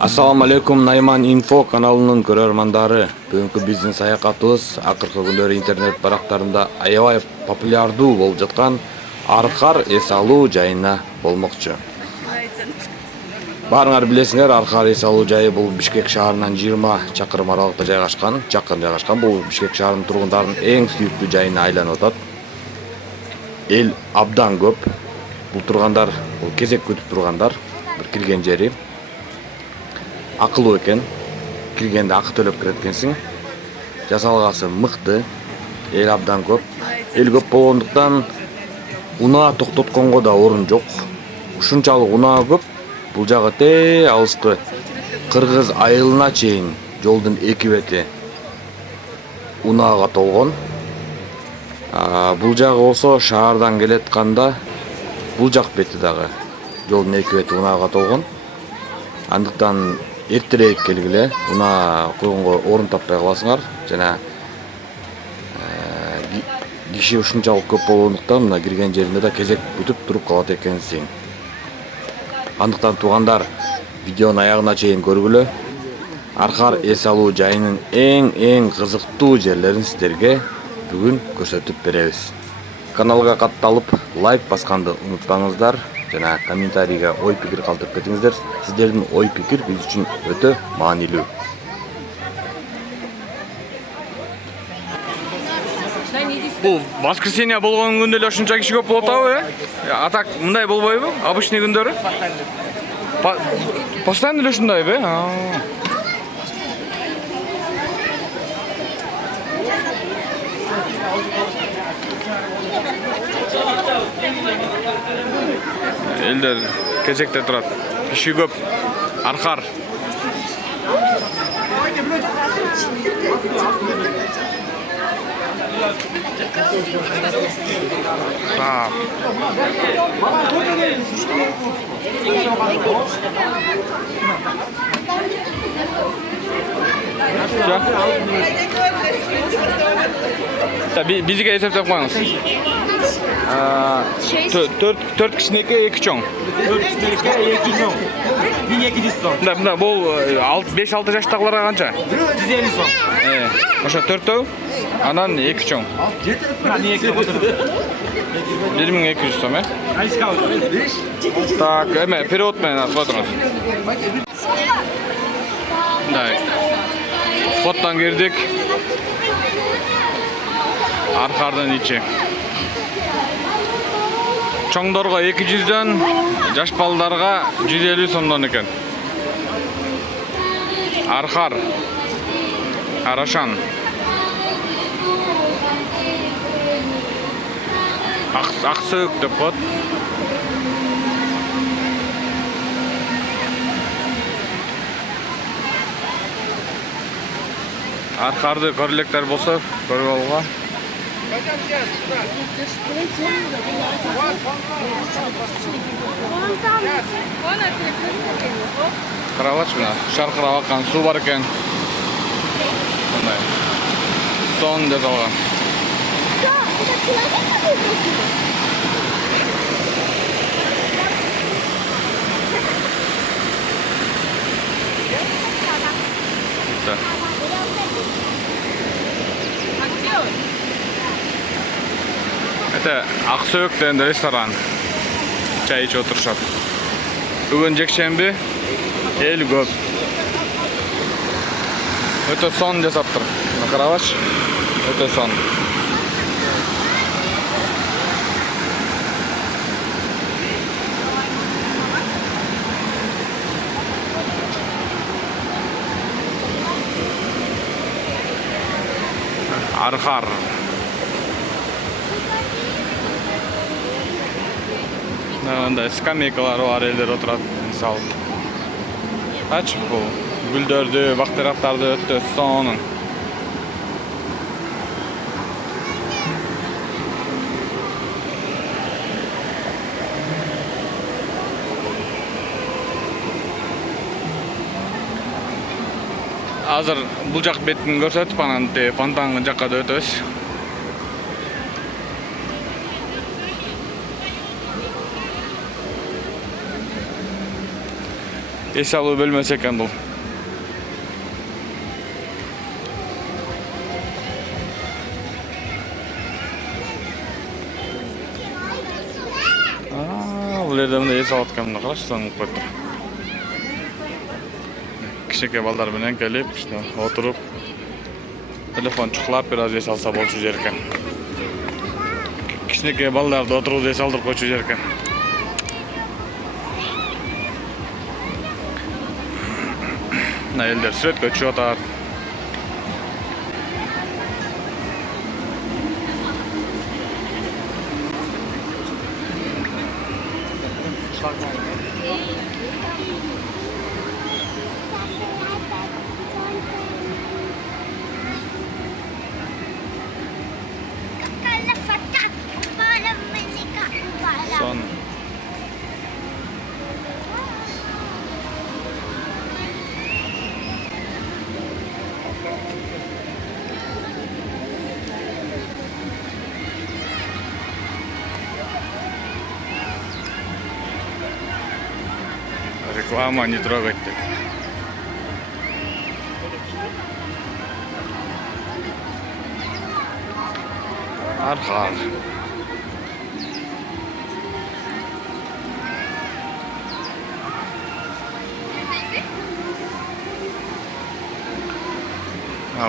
Assalamu alaikum, Nайман Info каналынын көрөрмандары. Бүгүнкү биздин саякатыбыз акыркы күндөрү интернет барактарында аябай популярдуу болуп жаткан Аркар эс алуу жайына болмокчу. Баарыңар билесиңер, Аркар эс алуу жайы бул Бишкек шаарынан 20 чакырым аралыкта жайгашкан, жакын жайгашкан. Бул Бишкек шаарынын тургундарынын эң сүйүктүү жайына айланып атат. Эл абдан көп. Бул тургандар, бул кезек күтүп тургандар, бир кирген жери. Акылуу экен. Киргенде акы төлөп кирет экенсиң. Жасалгасы мыкты. Эл абдан көп. Эл көп болгондуктан унаа токтотконго да орун жок. Ушунчалык унаа көп. Бул жагы те алысты. Кыргыз айылына чейин жолдун эки бети унаага толгон. Бул жагы болсо шаардан келетканда бул жак бети дагы жолдун эки бети унаага толгон. Андыктан эртерээк келгиле, унаа койгонго орун таппай каласыңар. Жана киши ушунчалык көп болгондуктан мына кирген жеринде да кезек күтүп туруп калат экенсиң. Андыктан туугандар, видеонун аягына чейин көргүлө. Аркар эс алуу жайынын эң кызыктуу жерлерин сиздерге бүгүн көрсөтүп беребиз. Каналга катталып, лайк басканды унутпаңыздар. Жана комментарийге ой пикир калтырып кетиңиздер. Сиздердин ой пикир биз үчүн өтө маанилүү. Бул воскресенье болгон күндө эле ушунча киши көп болуп атабы, Атак мындай болбойбу? Обычный күндөрү? Постоянно эле ушундайбы? Элдер кезекте турат. Киши көп. Аркар. Бизге эсептеп коюңуз. 4 кишинеки 2 чоң. 4 кишинеки 2 чоң. 1200 сом. Мында бул 5-6 жаштагыларга канча? 150 сом. Ошо 4төө, анан 2 чоң. 1200 сом, Так, эме перевод менен отурыңуз. Мындай. Входтан кирдик. Аркардын ичи. Чоңдорго 200дөн, жаш балдарга 150 сомдон экен. Аркар. Арашан. Аксык деп коет. Аркарды көрүлөктөр болсо, көрүп алууга. Карабач мына, шаркырап аккан суу бар экен. Мындай. Сон жасалган. Это Аксөк деген ресторан. Чай ичип отурушат. Бүгүн жекшемби, эл көп. Өтө сон жасаптыр. Карабач, өтө сон. Аркар. Мындай скамейкалар бар, элдер отурат, мисалы. Ачык бул. Гүлдөрдү, бактыраптарды өтө сонун. Азыр бул жак бетин көрсөтүп, анан фонтан жакка да өтөбүз. Эс алуу бөлмөсү экен бул. Бул жерде мына эс алат экен, мына карашы, соңуп коюптур. Кичинекей балдар менен келип, отуруп, телефон чукулап бир аз эс алса болчу жер экен. Кичинекей балдарды отуруп эс алдырып койчу жер экен. Мына элдер сүрөткө чыгып атат. Son. Реклама не трогать. Архар.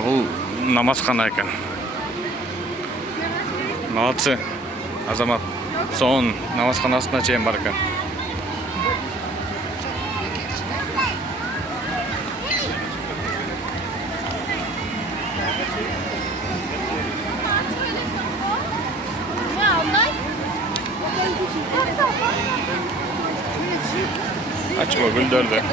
Бул намазхана экен. Молодцы. Азамат. Сон намазханасына чейин бар экен. Açma güldürdü.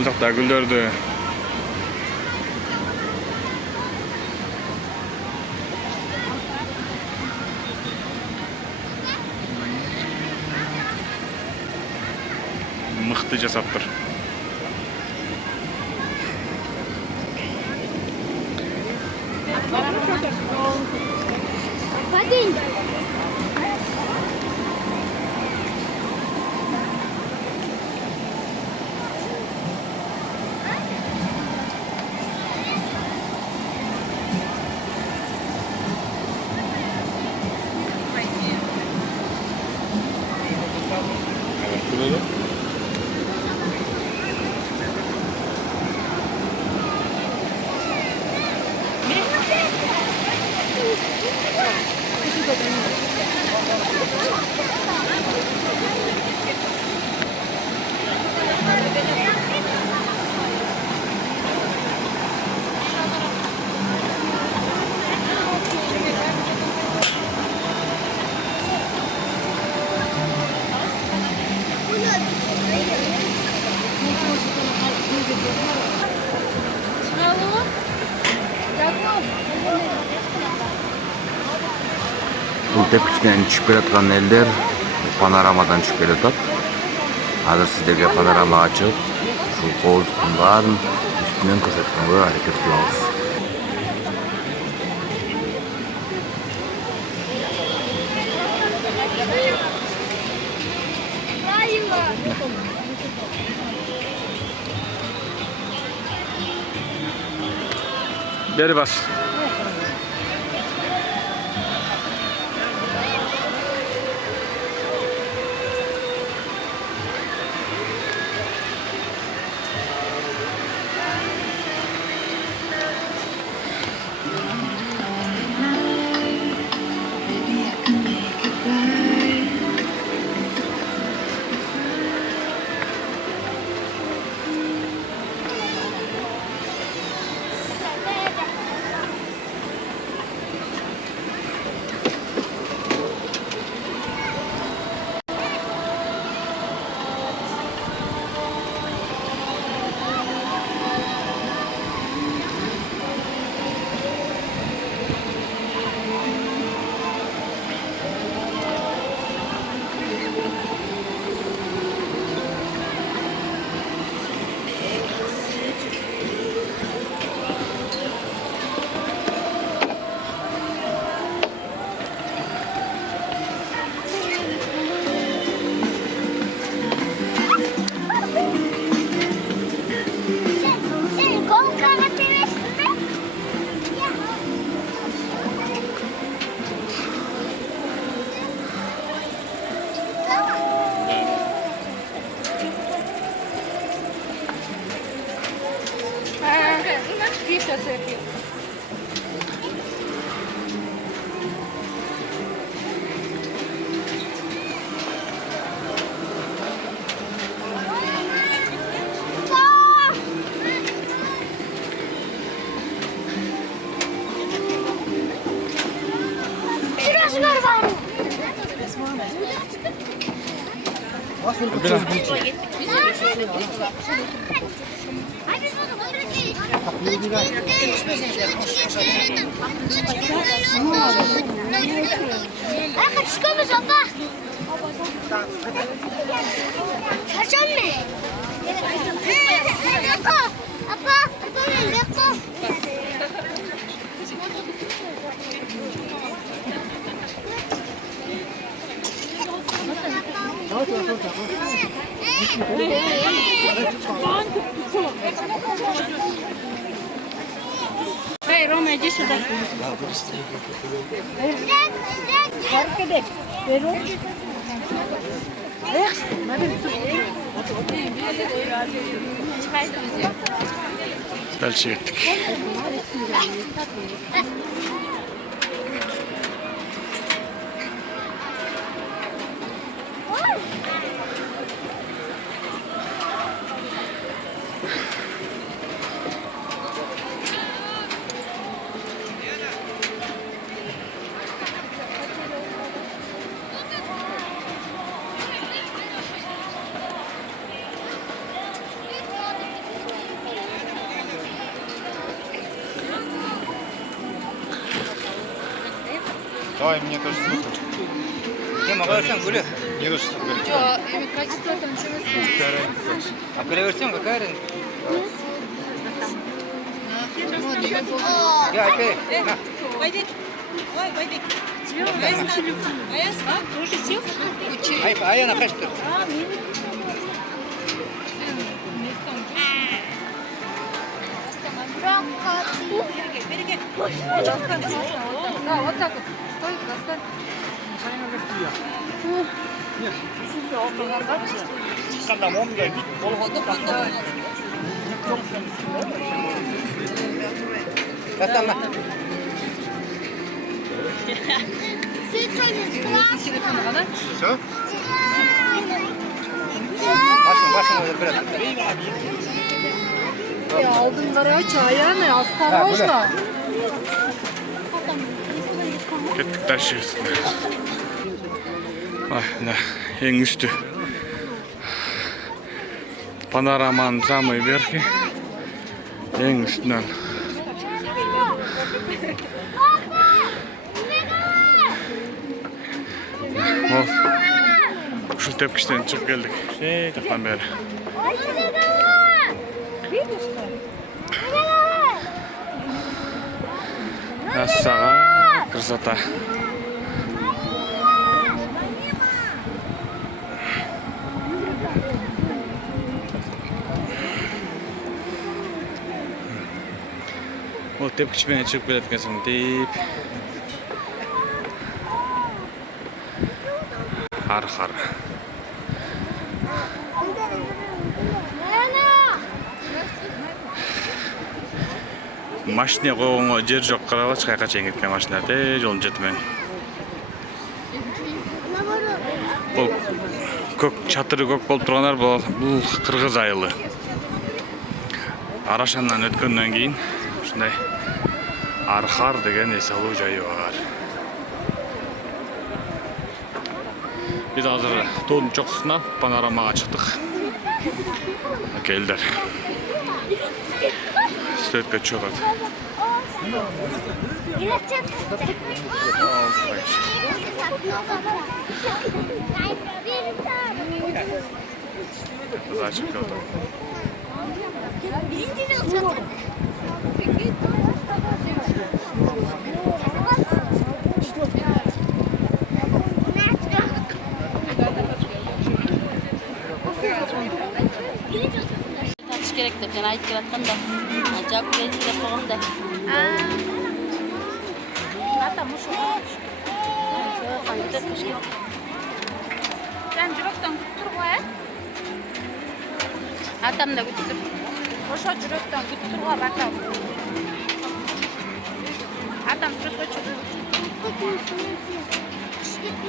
Uzakta güldürdü. Mıhtı жасаптыр. Бул тепкичтен түшүп келаткан элдер панорамадан түшүп келатат. Азыр сиздерге панорамага чыгып, ушул кооздуктун баарын үстүнөн көрсөткөнгө аракет кылабыз. Beri bas. Çıkamaz abla. Kaçan mı? Abla. Hey, Roma, иди сюда. Belçe gittik. Давай мне тоже слухай. Кем обратим, Гуля? Не нужно говорить. Качество там чего? Какая разница? А перевернем, какая разница? Я опять. Войди. Ой, войди. Аяс, тоже сел? Аяна kaçtır? Береги. Да, вот так вот. Стой, достань. Çıkanda momdaydı. Kasama. Все? Başını biraz. Ya aldım garaj ayağını, осторожно. Kettik taş üstüne. Ay, ne, en üstü. Panoramanın самый верхи. En üstünden. Şu tepkişten çıkıp geldik. Taktan beri. Красава, красота. O tepkiçmeye çıkıp geletkensin deyip. Har. Машина қойғанға жер жоқ қарабач, қайқа чейін кеткен машина жолын жетімен. Бұл көк чатыры көк болып тұрғандар, бұл қырғыз айылы. Арашаннан өткеннен кейін шындай Архар деген ес алу жайы бар. Biz hazır тоғдың çoqısına panoramаға шықтық. Келдер. Светка чёрт. Зачем кто-то? Gerek de ben ayıp yarattan da acaba geçti de falan da. Atamış o. Sen cüroktan küttür koy. Atam da küttür. Oşa cüroktan küttür koy bakalım. Atam cüroktan küttür.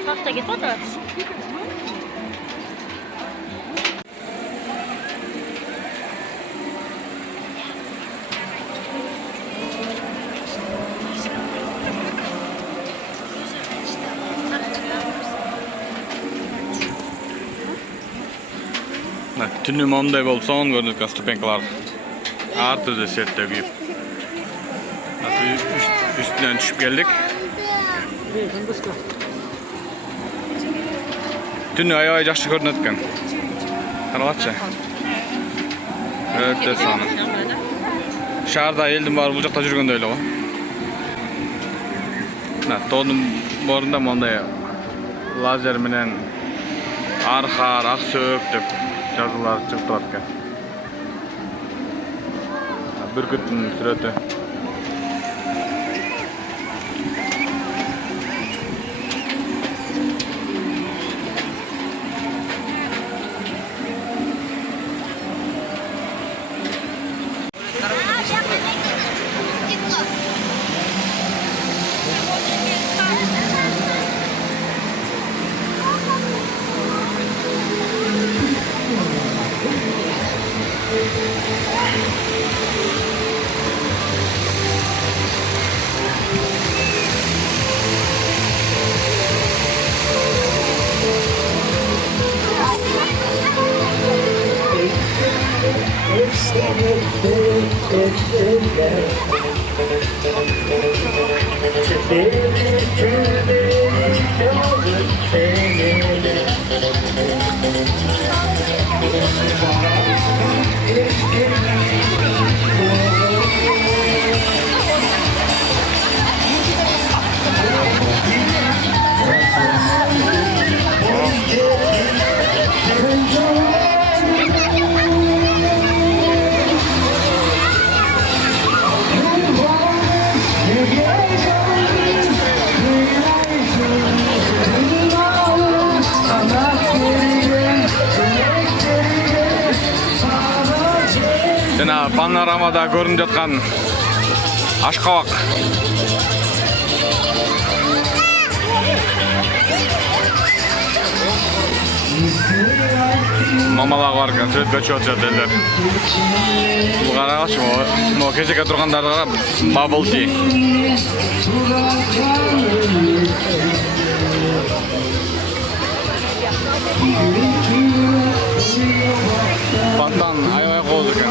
Kalkta git o da. Түнү мондай болсо көрдүк ступенькалар ар түрдүү сетте күйүп. Üstünden düşüp geldik. Түнү аябай жакшы көрүнөт экен. Карагачы. Өтө саны. Шаарда элдин баары бул жакта жүргөндөй эле го. Тоонун борунда мондай лазер менен архар, аксөөк деп жазуулар чыгып турат экен. Бүркүттүн сүрөтү. Жана панорамада көрүнүп жаткан Ашкабак. Мамалар бар экен, сүрөткө чыгып жатат элдер. Бул карагачы, могу кечеге тургандарды карап, bubble tea. Фонтан аябай кооз экен.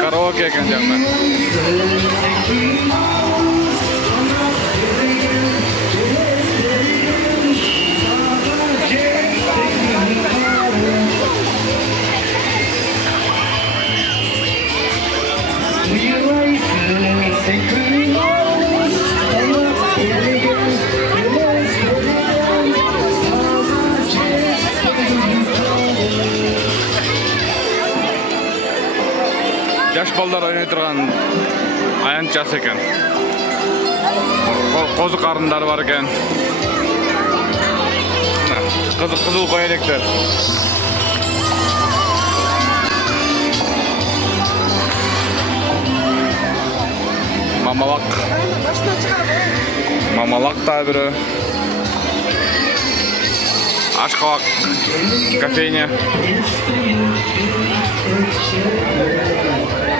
Караоке экен жагында. Жаш балдар ойнай турган аянтчас экен. Козу карындары бар экен. Кызыл көйнектер. Мамалак да бирөө. Ашкабак кофейня.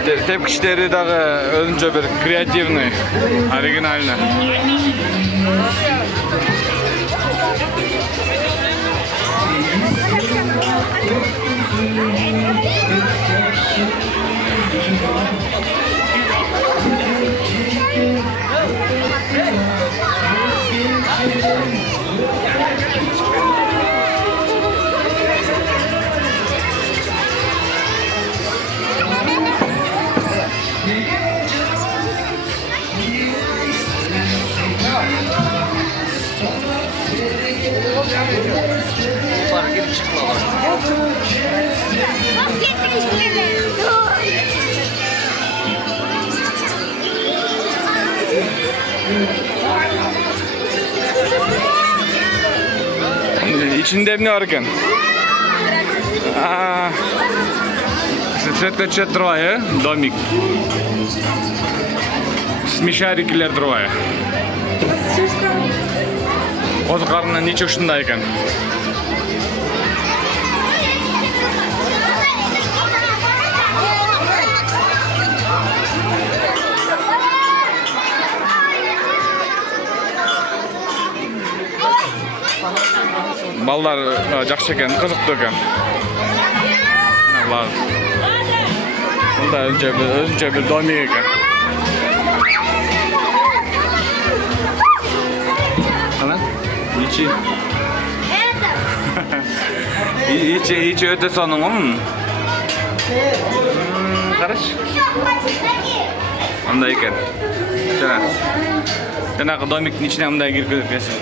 Тепкичтери дагы өзүнчө бир креативный, оригинальный. İçinde ne var ekan? Светка чет турбайбы? Домик. Смешарикилер турбайбы? Козу карынынан нече ушундай экен? Ballar жақсы екен, қызықты екен. Бар. Бұл да өзінше бір домик екен. Қана? Ичи. Ичи өте соның ғой. Қараш. Андай екен. Жаңағы домиктің ішіне андай кіріп кетесің.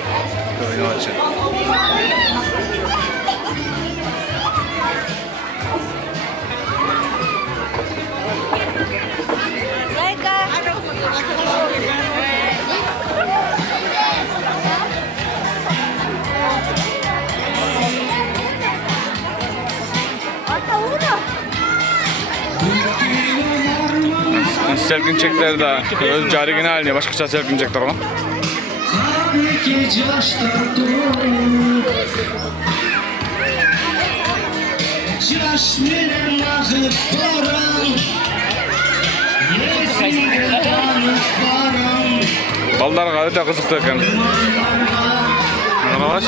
Selkinçekler de öz carigen haline başkaça selkinçekler var. Ballar öte kızıktı ekan. Qaraş.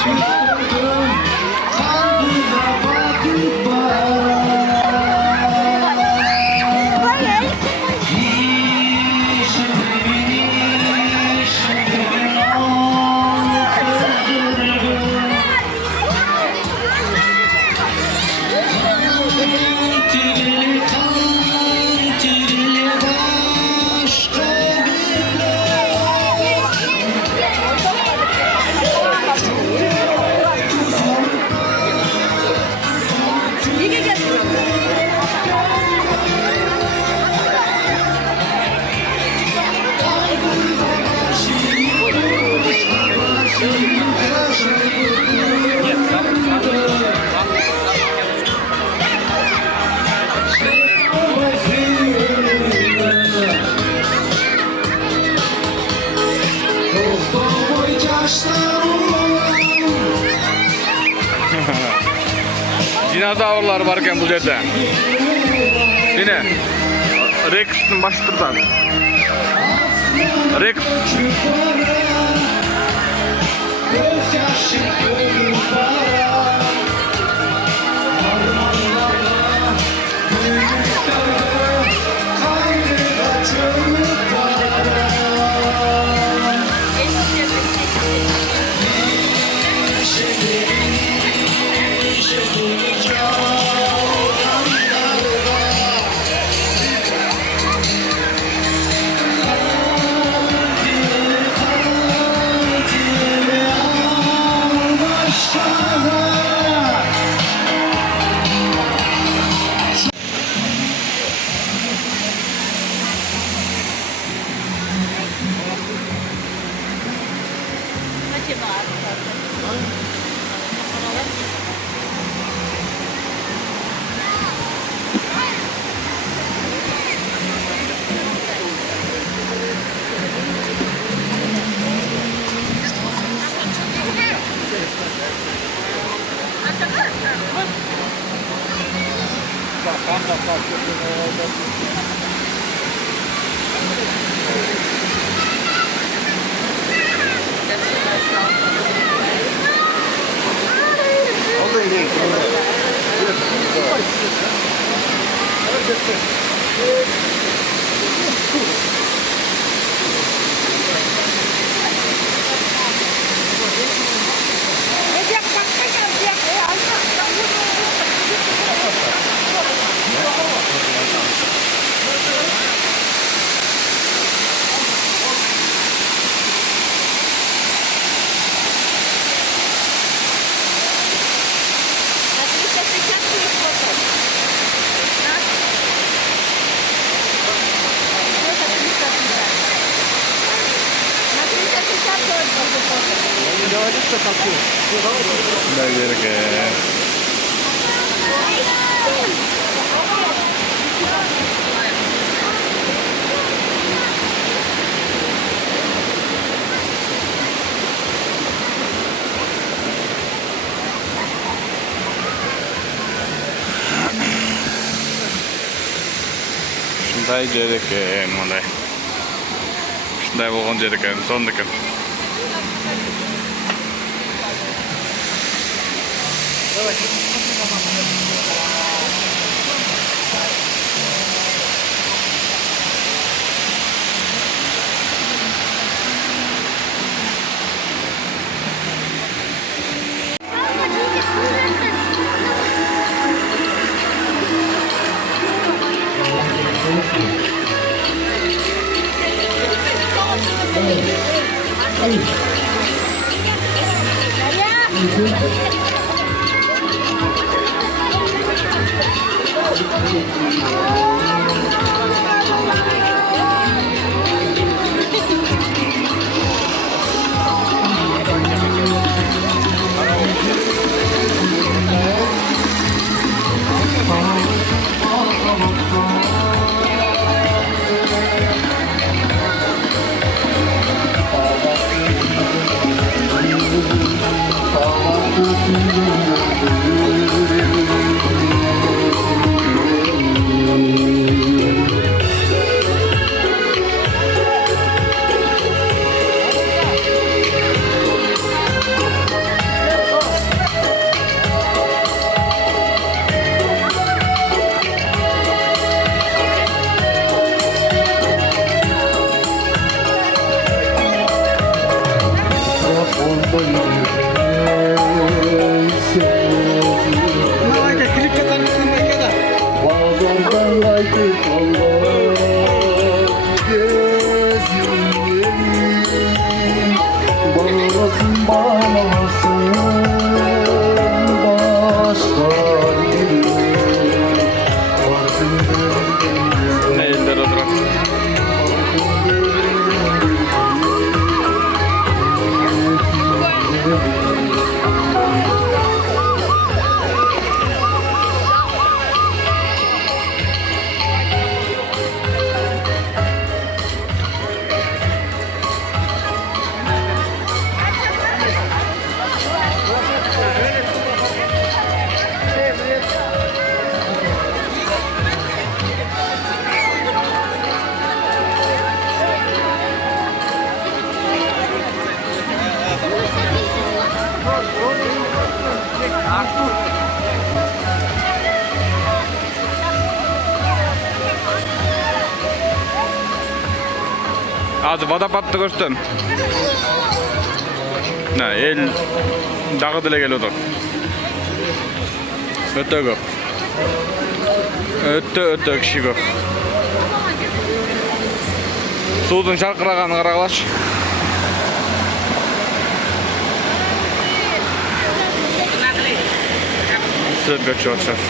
Dinozavrlar varken bu yerdə. Yine Rex'in başıtırdan. Rex. Şunday jер ekan, mana. Shunday bo'lgan jер ekan, sondikam. Elder oturan. Azı водопадты көрсөтөм. El дагы деле келип отур. Өтө көп. Өтө киши көп. Суудун шаркыраганын карагылачы. Сөтгө чыгышат.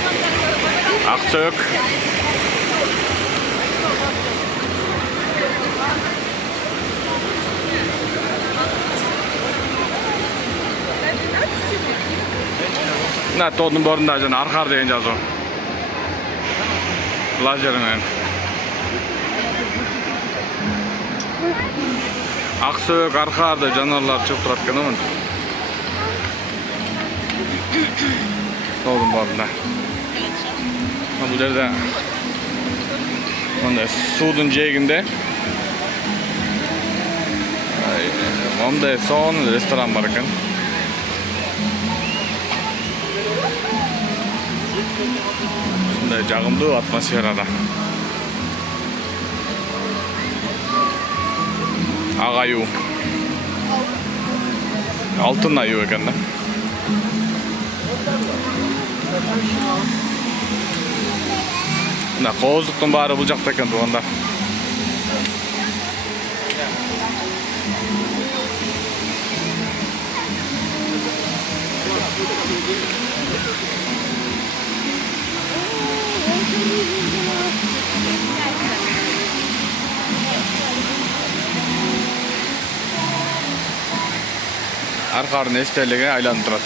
Аксөк. Мына тоодун борунда жана Аркар деген жазуу. Лазер менен. Аксөк, Аркар деп жаныбарлар чыгып турат экен да. Тоодун борунда. Бул жерде мындай суудун жээгинде мындай сонун ресторан бар экен. Мындай жагымдуу атмосферада. Ак аюу. Алтын аюу экен да. Мына кооздуктун баары бул жакта экен туугандар. Аркардын эстелиги айланып турат.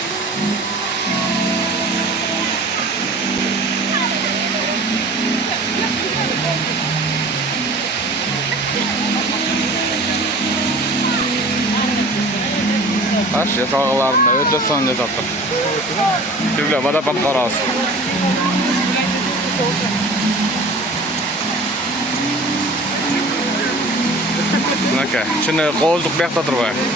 Таш жасалгаларында өтө сонун жасаптыр. Түрлүү водопад карабыз. Мынакей, чыны кооздук биякта турбайбы.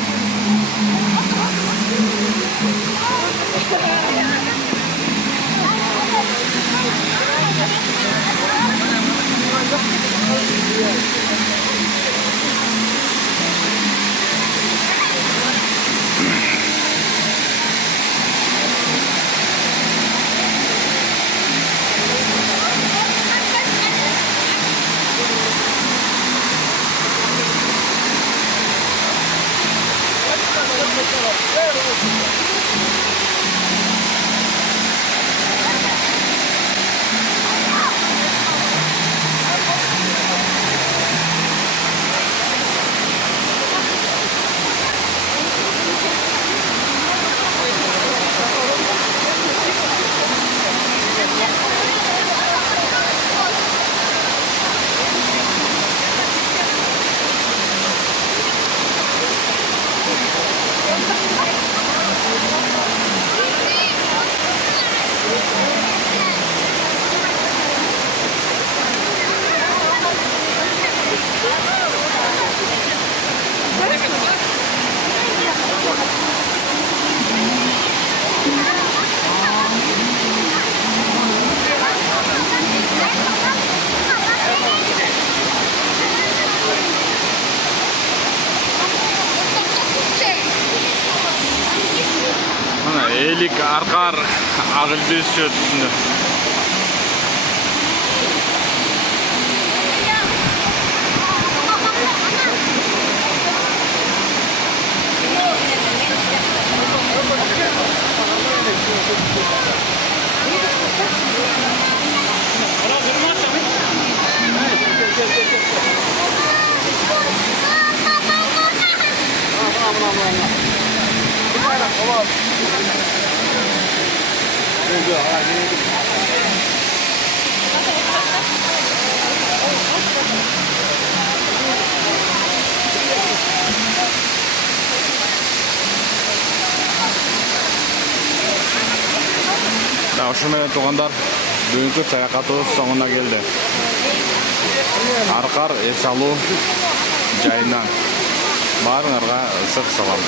Mana elik arqar ag'ilbez shirtini. Ошондой туугандар, бүгүнкү саякатыбыз соңуна келди. Аркар эс алуу жайынан баарыңарга ысык салам.